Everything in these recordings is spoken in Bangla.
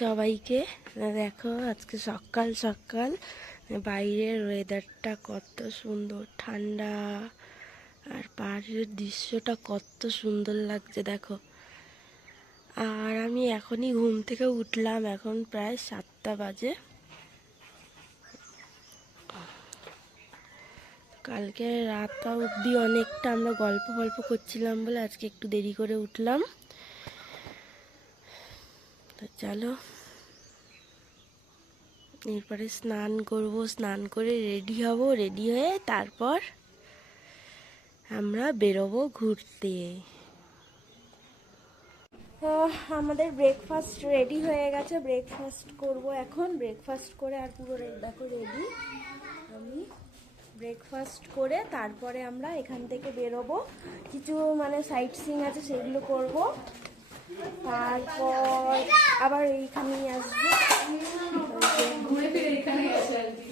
সবাইকে। দেখো আজকে সকাল সকাল বাইরের ওয়েদারটা কত সুন্দর, ঠান্ডা, আর পাহাড়ের দৃশ্যটা কত সুন্দর লাগছে দেখো। আর আমি এখনই ঘুম থেকে উঠলাম, এখন প্রায় 7টা বাজে। কালকে রাতটা অবধি অনেকটা আমরা গল্প করছিলাম বলে আজকে একটু দেরি করে উঠলাম। তো চলো, এরপরে স্নান করব, স্নান করে রেডি হব, রেডি হয়ে তারপর আমরা বেরোবো ঘুরতে। তো আমাদের ব্রেকফাস্ট রেডি হয়ে গেছে, ব্রেকফাস্ট করব এখন। ব্রেকফাস্ট করে আর পুরো দেখো রেডি আমি। ব্রেকফাস্ট করে তারপরে আমরা এখান থেকে বেরোবো, কিছু মানে সাইট সিং আছে সেগুলো করব, তারপর আবার এইখানেই আসবো, ঘুরে ফিরে এখানেই আছে আর কি।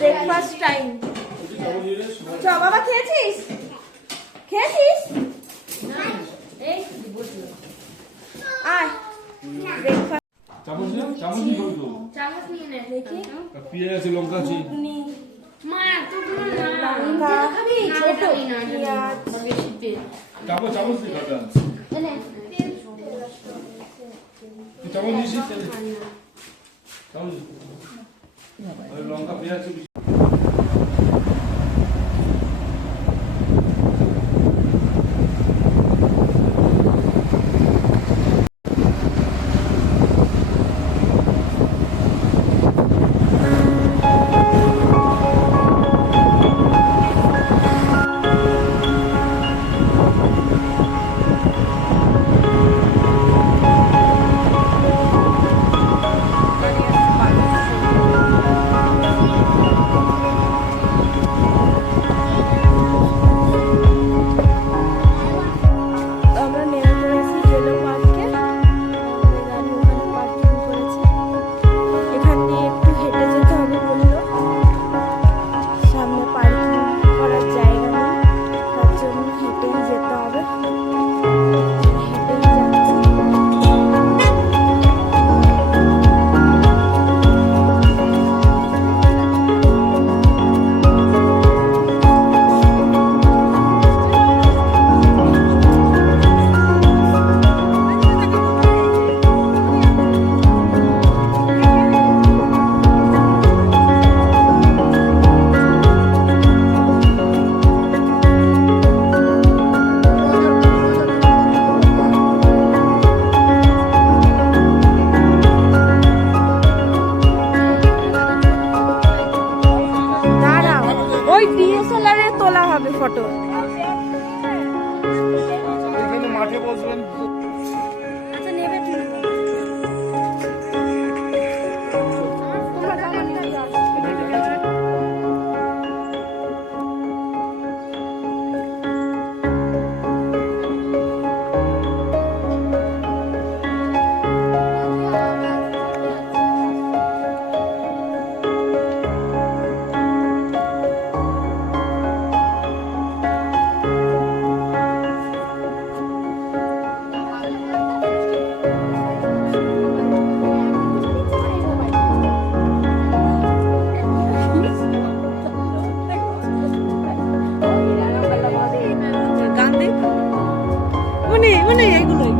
Breakfast time. চ বাবা, খেয়েছিস? আয় ব্রেকফাস্ট। চামচ নিয়ে নে। দেখি পেঁয়াজ আছে, লঙ্কা আছে। মা এতগুলো না, লঙ্কা ছোট পেঁয়াজ। চামচ দিয়ে খাতা। চামচ দিয়েছিস? চামচ লঙ্কা পেঁয়াজ। ফটো মাঠে বসবেন। আচ্ছা নেবে তুমি। এইগুলোই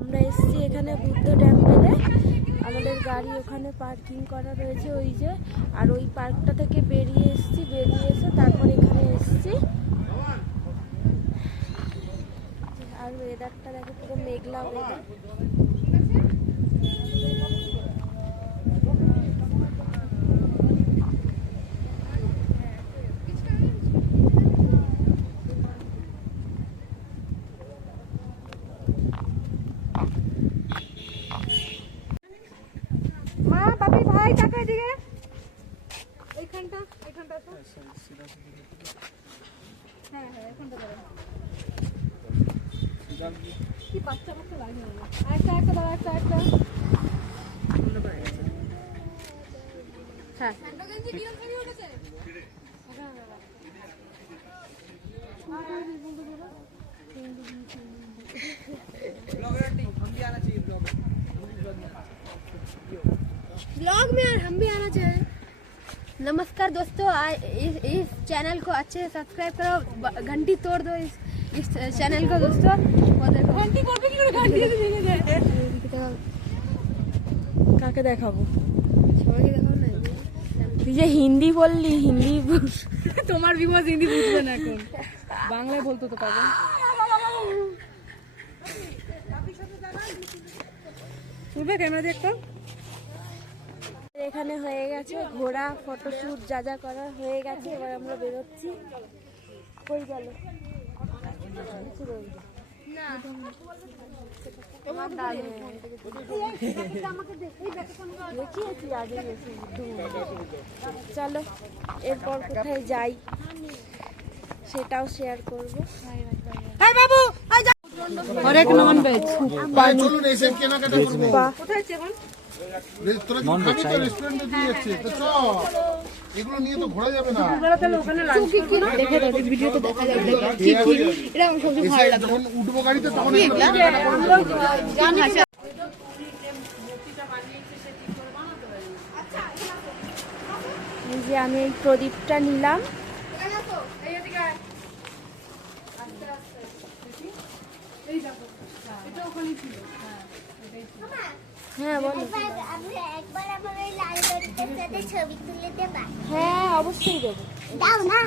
আমরা এসেছি এখানে বুদ্ধ টেম্পলে। আমাদের গাড়ি ওখানে পার্কিং করা রয়েছে ওই যে, আর ওই পার্কটা থেকে বেরিয়ে এসেছি, বেরিয়ে এসে তারপর এখানে এসেছি। আর ওয়েদারটা দেখো, পুরো মেঘলা ওয়েদার। হ্যাঁ বাপি ভাই টাকা এদিকে এইখানটা আছে। হ্যাঁ এখানটা ধরো। কি বাচ্চা লাগে না। একটা দাও একটা হ্যাঁ ब्लॉग में यार हम भी आना चाहिए। नमस्कार दोस्तों, इस चैनल को अच्छे से सब्सक्राइब करो, घंटी तोड़ दो इस चैनल को दोस्तों। घंटी করবে কি করে ঘন্টি দিয়ে ভেঙে যায়। কাকে দেখাবো? সবাইকে দেখাও না। তুই যে হিন্দি বললি, হিন্দি তোমার বিমস হিন্দি বুঝবে না এখন, বাংলায় বলতো তো পাবো। তুলবে ক্যামেরা দিয়ে একটা। এখানে হয়ে গেছে ঘোড়া ফটোশুট, যা যা করা হয়ে গেছে। এবার আমরা বেরোচ্ছি। কই গেল? দেখিয়েছি আগে গেছি। চলো এরপর কোথায় যাই সেটাও শেয়ার করবো। হরেক নন ভেজ। চলুন এসে কেনাকাটা করবো। কোথায় আছে এখন? তোরা কি খাবি তো রেস্টুরেন্টে দিয়ে যাচ্ছে তো চ। এগুলো নিয়ে তো ঘোরা যাবে না। দেখে দাও ভিডিওতে দেখা যাবে। এটা আমার সবচেয়ে ভালো লাগে। যখন উঠবো গাড়িতে তখন এগুলো কেনাকাটা করবো। এই যে আমি এই প্রদীপটা নিলাম। হ্যাঁ বলো। একবার আমার ওই লাল গাড়িটার সাথে ছবি তুলে দেবা? হ্যাঁ অবশ্যই দেবো। দাও না।